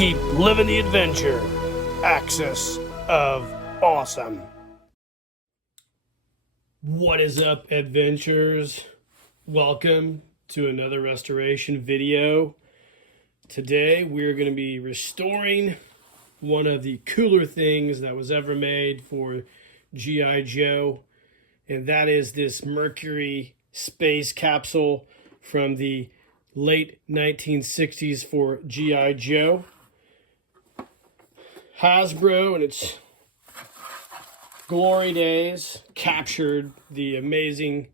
Keep living the adventure. Axis of Awesome. What is up, adventurers? Welcome to another restoration video. Today we're going to be restoring one of the cooler things that was ever made for G.I. Joe, and that is this Mercury Space Capsule from the late 1960s for G.I. Joe. Hasbro in its glory days captured the amazing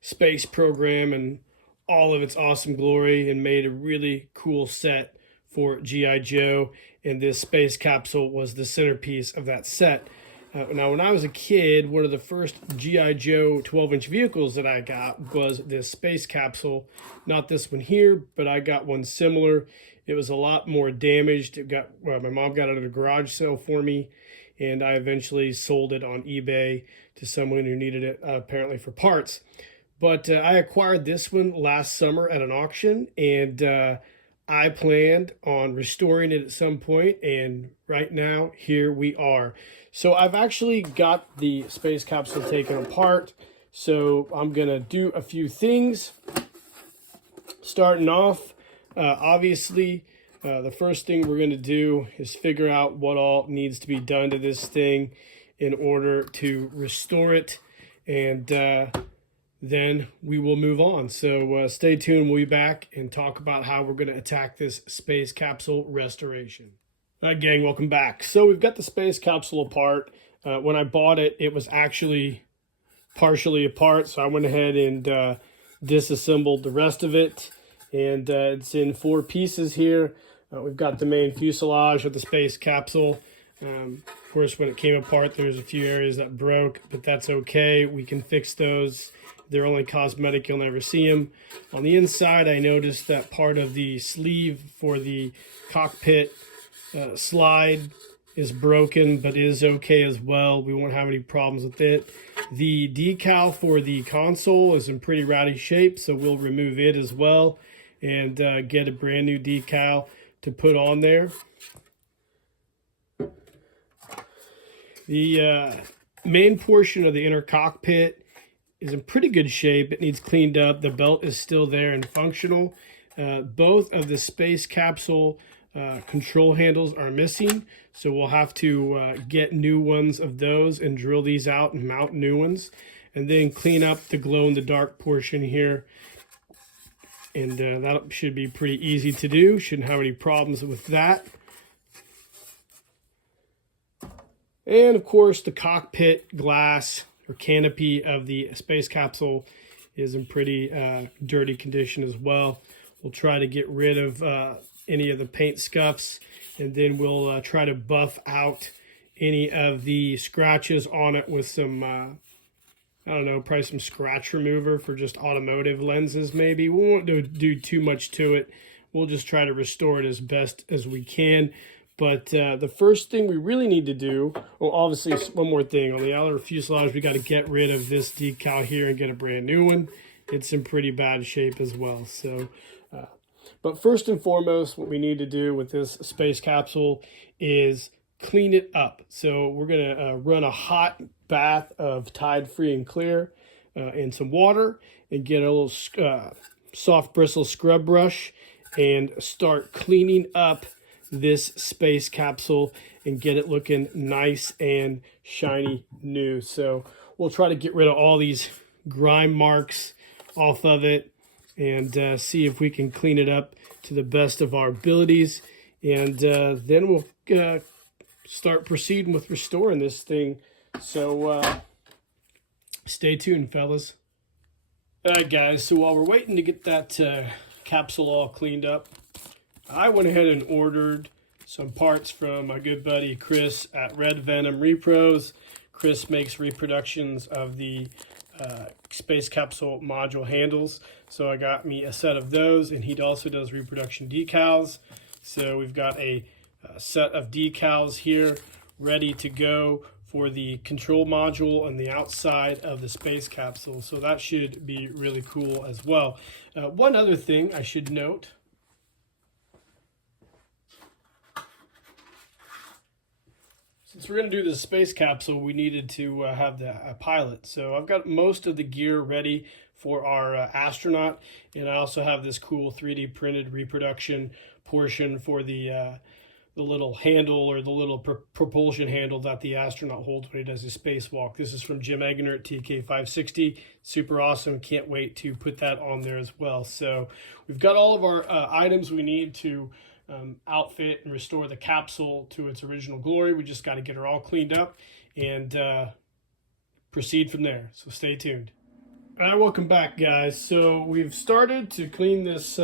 space program and all of its awesome glory and made a really cool set for G.I. Joe, and this space capsule was the centerpiece of that set. Now, when I was a kid, one of the first G.I. Joe 12-inch vehicles that I got was this space capsule. Not this one here, but I got one similar. It was a lot more damaged. My mom got it at a garage sale for me, and I eventually sold it on eBay to someone who needed it, apparently for parts. But I acquired this one last summer at an auction, and I planned on restoring it at some point, and right now, here we are. So I've actually got the space capsule taken apart, so I'm going to do a few things. Starting off, obviously, the first thing we're going to do is figure out what all needs to be done to this thing in order to restore it, and then we will move on. So stay tuned. We'll be back and talk about how we're going to attack this space capsule restoration. All right, gang, welcome back. So we've got the space capsule apart. When I bought it, it was actually partially apart, so I went ahead and disassembled the rest of it. And it's in 4 pieces here. We've got the main fuselage of the space capsule. Of course, when it came apart, there's a few areas that broke, but that's okay. We can fix those. They're only cosmetic. You'll never see them. On the inside, I noticed that part of the sleeve for the cockpit slide is broken, but is okay as well. We won't have any problems with it. The decal for the console is in pretty rowdy shape, so we'll remove it as well and get a brand new decal to put on there. The main portion of the inner cockpit is in pretty good shape. It needs cleaned up. The belt is still there and functional. Both of the space capsule control handles are missing, so we'll have to get new ones of those and drill these out and mount new ones, and then clean up the glow-in-the-dark portion here. And that should be pretty easy to do. Shouldn't have any problems with that. And of course, the cockpit glass or canopy of the space capsule is in pretty dirty condition as well. We'll try to get rid of any of the paint scuffs, and then we'll try to buff out any of the scratches on it with some I don't know, probably some scratch remover for just automotive lenses maybe. We won't do too much to it. We'll just try to restore it as best as we can. But the first thing we really need to do, well, obviously, one more thing. On the outer fuselage, we got to get rid of this decal here and get a brand new one. It's in pretty bad shape as well. So, but first and foremost, what we need to do with this space capsule is clean it up. So we're going to run a hot bath of Tide Free and Clear in some water and get a little soft bristle scrub brush and start cleaning up this space capsule and get it looking nice and shiny new. So we'll try to get rid of all these grime marks off of it and see if we can clean it up to the best of our abilities, and then we'll start proceeding with restoring this thing. So stay tuned, fellas. All right, guys, so while we're waiting to get that capsule all cleaned up, I went ahead and ordered some parts from my good buddy Chris at Red Venom Repros. Chris makes reproductions of the space capsule module handles, so I got me a set of those, and he also does reproduction decals. So we've got a set of decals here ready to go for the control module on the outside of the space capsule. So that should be really cool as well. One other thing I should note Since we're going to do the space capsule, we needed to have a pilot. So I've got most of the gear ready for our astronaut, and I also have this cool 3D printed reproduction portion for the little handle, or the little propulsion handle that the astronaut holds when he does his spacewalk. This is from Jim Eggener at TK560. Super awesome. Can't wait to put that on there as well. So we've got all of our items we need to outfit and restore the capsule to its original glory. We just got to get her all cleaned up and proceed from there. So stay tuned. All right, welcome back, guys. So we've started to clean this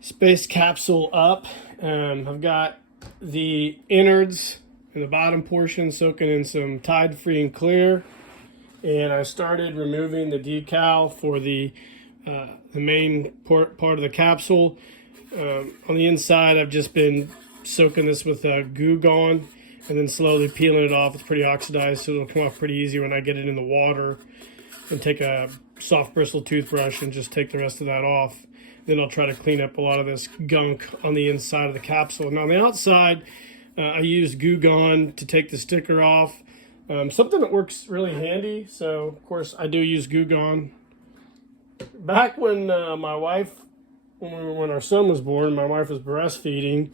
space capsule up. I've got the innards in the bottom portion soaking in some Tide Free and Clear, and I started removing the decal for the main part of the capsule. On the inside, I've just been soaking this with Goo Gone and then slowly peeling it off. It's pretty oxidized, so it'll come off pretty easy when I get it in the water, and take a soft bristle toothbrush and just take the rest of that off. Then I'll try to clean up a lot of this gunk on the inside of the capsule. And on the outside, I used Goo Gone to take the sticker off. Something that works really handy. So, of course, I do use Goo Gone. Back when when our son was born, my wife was breastfeeding,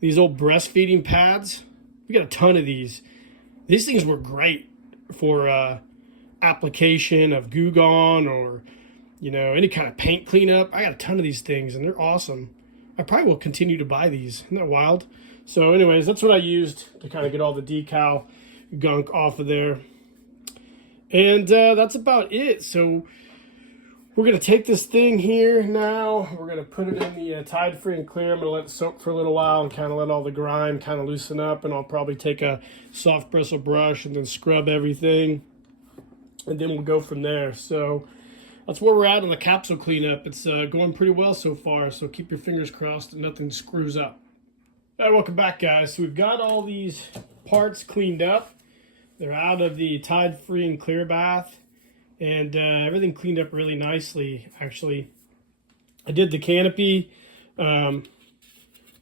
these old breastfeeding pads, we got a ton of these. These things were great for application of Goo Gone, or any kind of paint cleanup. I got a ton of these things, and they're awesome. I probably will continue to buy these. Isn't that wild? So anyways, that's what I used to kind of get all the decal gunk off of there. And that's about it. So we're going to take this thing here now. We're going to put it in the Tide Free and Clear. I'm going to let it soak for a little while and kind of let all the grime kind of loosen up. And I'll probably take a soft bristle brush and then scrub everything. And then we'll go from there. So that's where we're at on the capsule cleanup. It's going pretty well so far. So keep your fingers crossed that nothing screws up. All right, welcome back, guys. So we've got all these parts cleaned up. They're out of the Tide Free and Clear bath. And everything cleaned up really nicely, actually. I did the canopy,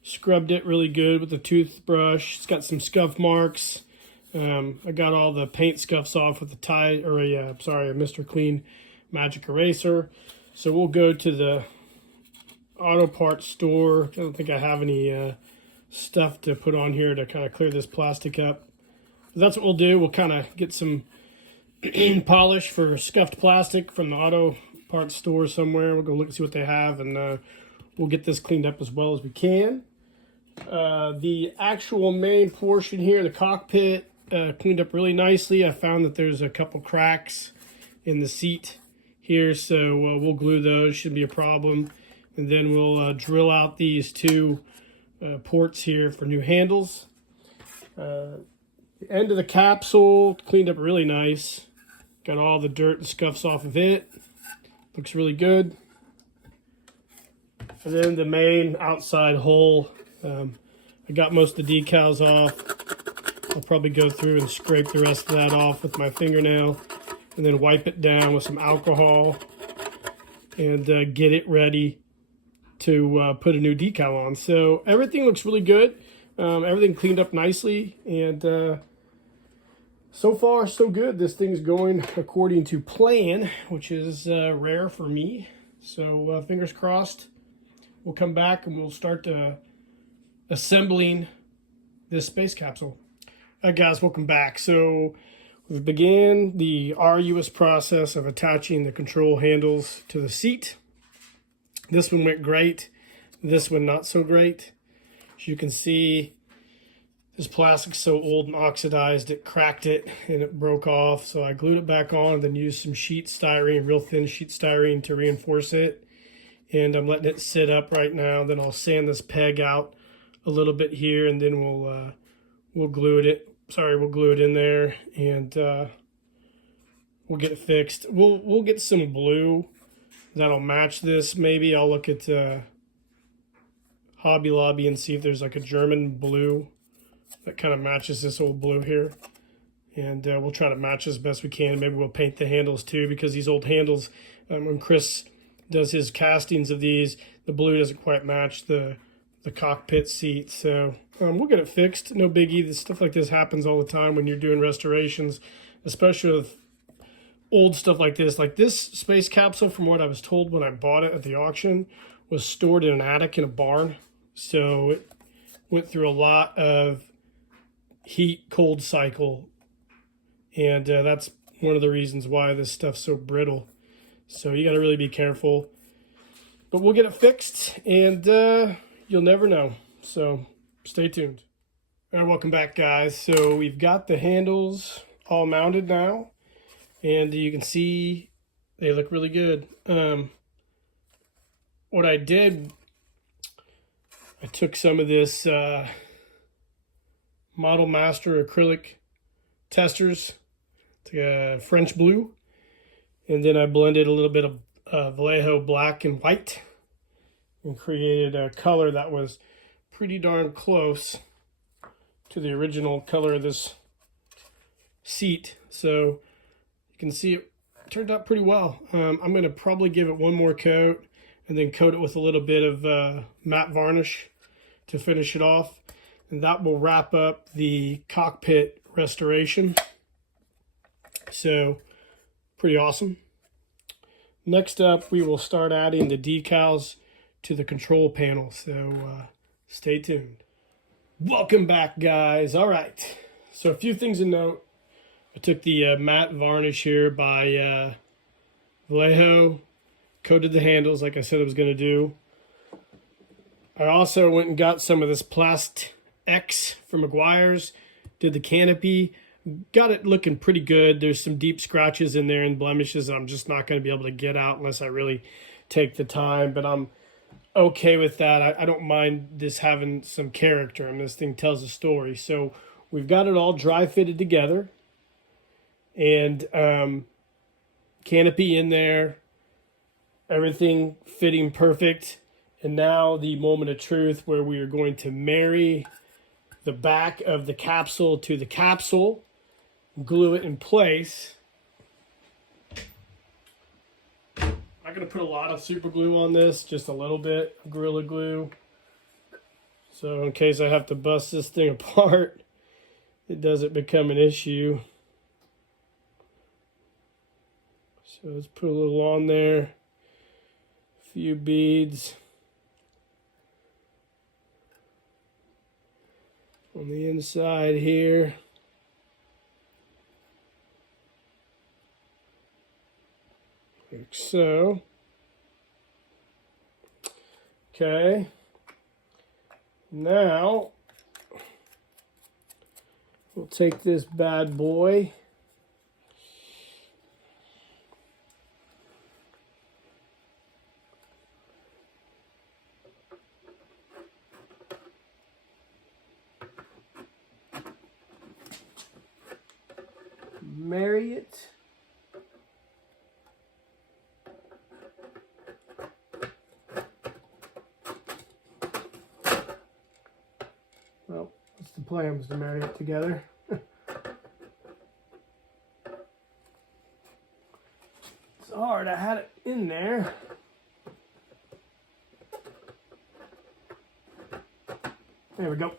scrubbed it really good with the toothbrush. It's got some scuff marks. I got all the paint scuffs off with a Mr. Clean Magic Eraser. So we'll go to the auto parts store. I don't think I have any stuff to put on here to kind of clear this plastic up. But that's what we'll do. We'll kind of get some polish for scuffed plastic from the auto parts store somewhere. We'll go look and see what they have, and we'll get this cleaned up as well as we can. The actual main portion here, the cockpit, cleaned up really nicely. I found that there's a couple cracks in the seat here, so we'll glue those. Shouldn't be a problem. And then we'll drill out these two ports here for new handles. The end of the capsule cleaned up really nice. Got all the dirt and scuffs off of it. Looks really good. And then the main outside hole, I got most of the decals off. I'll probably go through and scrape the rest of that off with my fingernail, and then wipe it down with some alcohol and get it ready to put a new decal on. So everything looks really good. Everything cleaned up nicely, and so far, so good. This thing's going according to plan, which is rare for me. So fingers crossed. We'll come back and we'll start assembling this space capsule. All right, guys, welcome back. So we've began the arduous process of attaching the control handles to the seat. This one went great. This one not so great. As you can see, this plastic's so old and oxidized, it cracked it and it broke off. So I glued it back on and then used some sheet styrene, real thin sheet styrene, to reinforce it. And I'm letting it sit up right now. Then I'll sand this peg out a little bit here, and then we'll glue it. We'll glue it in there, and we'll get it fixed. We'll get some blue that'll match this. Maybe I'll look at Hobby Lobby and see if there's like a German blue that kind of matches this old blue here. And we'll try to match as best we can. Maybe we'll paint the handles too, because these old handles, when Chris does his castings of these, the blue doesn't quite match the the cockpit seat. So we'll get it fixed. No biggie. This stuff like this happens all the time when you're doing restorations, especially with old stuff like this. Like this space capsule, from what I was told when I bought it at the auction, was stored in an attic in a barn. So it went through a lot of heat cold cycle, and that's one of the reasons why this stuff's so brittle. So you got to really be careful. But we'll get it fixed, and you'll never know. So stay tuned. All right, welcome back, guys. So we've got the handles all mounted now, and you can see they look really good. What I did, I took some of this Model Master acrylic testers, it's French blue, and then I blended a little bit of Vallejo black and white and created a color that was pretty darn close to the original color of this seat. So you can see it turned out pretty well. I'm going to probably give it one more coat and then coat it with a little bit of matte varnish to finish it off. And that will wrap up the cockpit restoration. So pretty awesome. Next up, we will start adding the decals to the control panel. So stay tuned. Welcome back, guys. All right. So a few things to note. I took the matte varnish here by Vallejo, coated the handles like I said I was going to do. I also went and got some of this Plast X from Meguiar's, did the canopy, got it looking pretty good. There's some deep scratches in there and blemishes I'm just not going to be able to get out unless I really take the time, but I'm okay with that. I don't mind this having some character, and this thing tells a story. So we've got it all dry fitted together, and canopy in there, everything fitting perfect. And now the moment of truth, where we are going to marry the back of the capsule to the capsule, glue it in place. I'm not going to put a lot of super glue on this, just a little bit of Gorilla Glue. So in case I have to bust this thing apart, it doesn't become an issue. So let's put a little on there, a few beads on the inside here. Like so. Okay. Now we'll take this bad boy . Marry it . Well, that's the plan, was to marry it together. It's hard, I had it in there. There we go.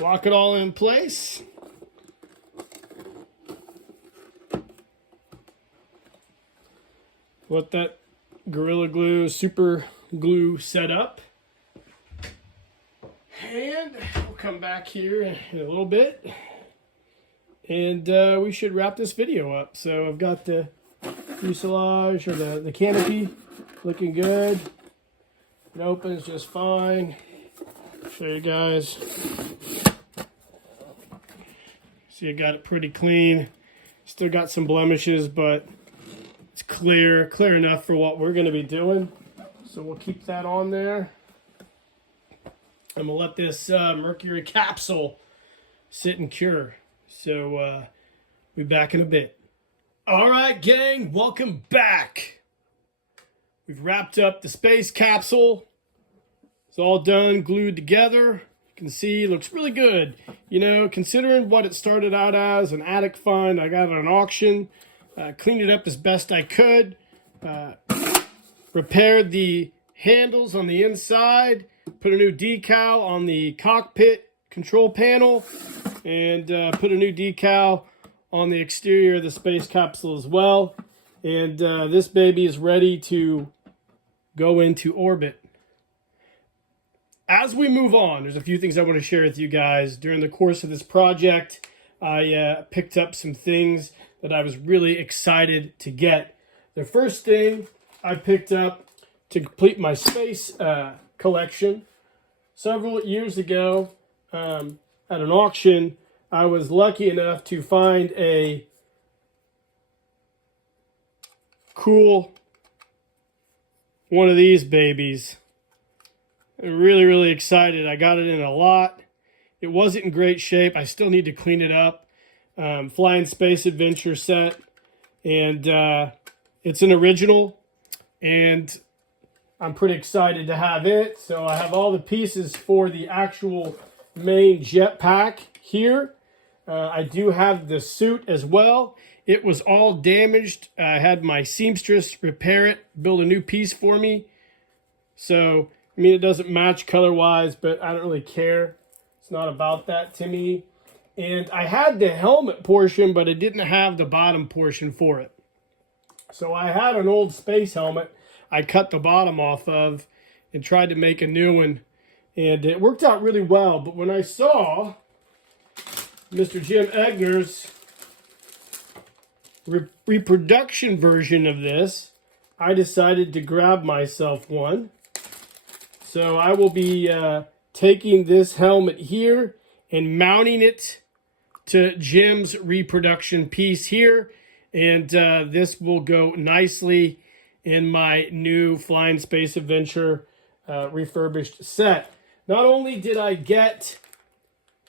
Lock it all in place. Let that Gorilla Glue super glue set up. And we'll come back here in a little bit. And we should wrap this video up. So I've got the fuselage, or the canopy, looking good. It opens just fine. Show you guys. See, I got it pretty clean. Still got some blemishes, but it's clear enough for what we're going to be doing. So we'll keep that on there. I'm going to let this Mercury capsule sit and cure. So be back in a bit. All right, gang, welcome back. We've wrapped up the space capsule. It's all done, glued together. can see it looks really good. You know, considering what it started out as, an attic find, I got it at an auction, cleaned it up as best I could, repaired the handles on the inside, put a new decal on the cockpit control panel, and put a new decal on the exterior of the space capsule as well. And this baby is ready to go into orbit. As we move on, there's a few things I want to share with you guys. During the course of this project, I picked up some things that I was really excited to get. The first thing I picked up to complete my space collection, several years ago at an auction, I was lucky enough to find a cool one of these babies. I'm really, really excited. I got it in a lot. It wasn't in great shape. I still need to clean it up. Flying Space Adventure set. And it's an original. And I'm pretty excited to have it. So I have all the pieces for the actual main jetpack here. I do have the suit as well. It was all damaged. I had my seamstress repair it, build a new piece for me. So, I mean, it doesn't match color-wise, but I don't really care. It's not about that to me. And I had the helmet portion, but I didn't have the bottom portion for it. So I had an old space helmet I cut the bottom off of and tried to make a new one. And it worked out really well. But when I saw Mr. Jim Egner's reproduction version of this, I decided to grab myself one. So I will be taking this helmet here and mounting it to Jim's reproduction piece here. And this will go nicely in my new Flying Space Adventure refurbished set. Not only did I get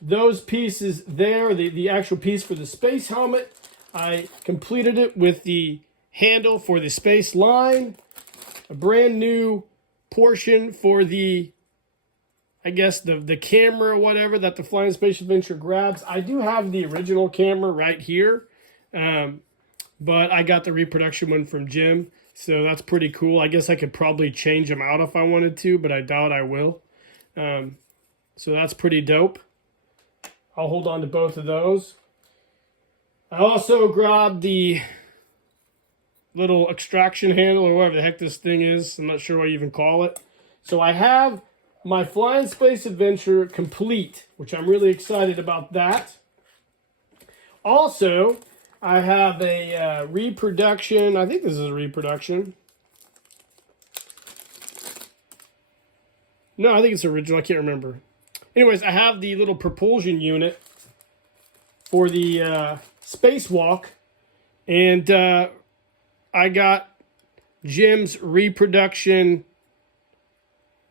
those pieces there, the actual piece for the space helmet, I completed it with the handle for the space line, a brand new portion for the, I guess, the camera or whatever that the Flying Space Adventure grabs. I do have the original camera right here, but I got the reproduction one from Jim, so that's pretty cool. I guess I could probably change them out if I wanted to, but I doubt I will. So that's pretty dope. I'll hold on to both of those. I also grabbed the little extraction handle or whatever the heck this thing is. I'm not sure what you even call it. So I have my Flying Space Adventure complete, which I'm really excited about that. Also, I have a reproduction. I think this is a reproduction. No, I think it's original. I can't remember. Anyways, I have the little propulsion unit for the spacewalk, and I got Jim's reproduction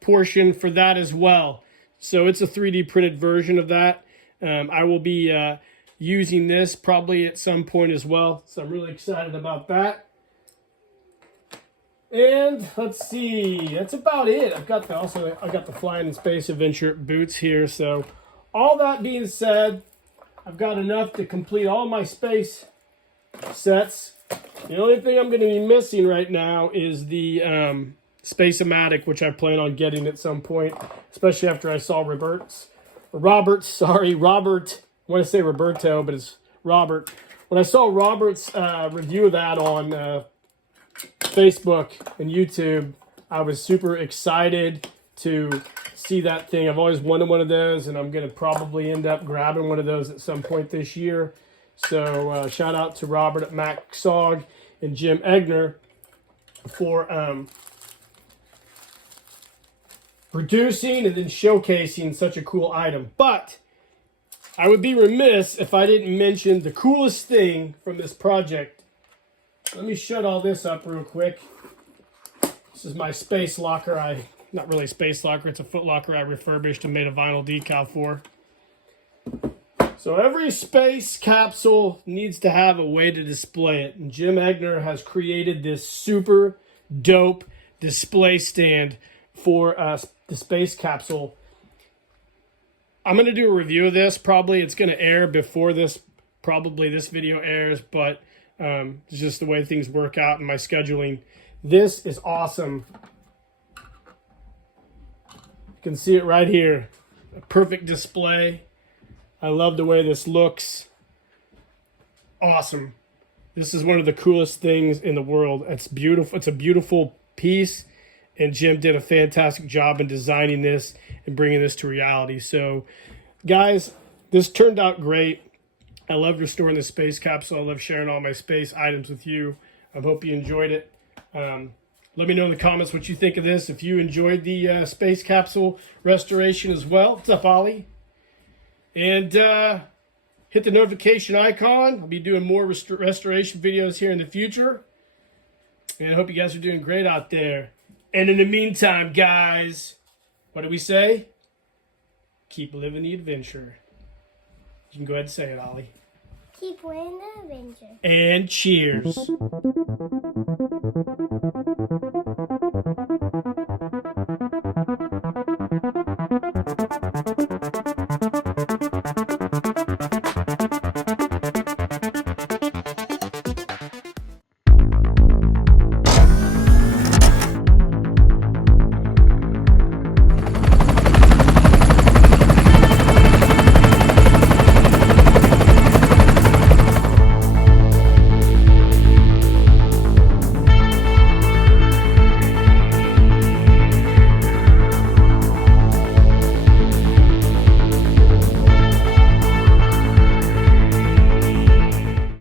portion for that as well. So it's a 3D printed version of that. I will be using this probably at some point as well. So I'm really excited about that. And let's see, that's about it. I got the Flying Space Adventure boots here. So all that being said, I've got enough to complete all my space sets. The only thing I'm going to be missing right now is the Space-O-Matic, which I plan on getting at some point, especially after I saw Robert. I want to say Roberto, but it's Robert. When I saw Robert's review of that on Facebook and YouTube, I was super excited to see that thing. I've always wanted one of those, and I'm going to probably end up grabbing one of those at some point this year. So shout out to Robert at MacSog and Jim Egner for producing and then showcasing such a cool item. But I would be remiss if I didn't mention the coolest thing from this project. Let me shut all this up real quick. This is my space locker. Not really a space locker, it's a foot locker I refurbished and made a vinyl decal for. So every space capsule needs to have a way to display it. And Jim Egner has created this super dope display stand for the space capsule. I'm going to do a review of this. Probably it's going to air before this, probably this video airs, but it's just the way things work out in my scheduling. This is awesome. You can see it right here. A perfect display. I love the way this looks. Awesome. This is one of the coolest things in the world. It's beautiful. It's a beautiful piece, and Jim did a fantastic job in designing this and bringing this to reality. So, guys, this turned out great. I love restoring the space capsule. I love sharing all my space items with you. I hope you enjoyed it. Let me know in the comments what you think of this. If you enjoyed the space capsule restoration as well. What's up, Ollie? And hit the notification icon. I'll be doing more restoration videos here in the future. And I hope you guys are doing great out there. And in the meantime, guys, what do we say? Keep living the adventure. You can go ahead and say it, Ollie. Keep winning the adventure. And cheers.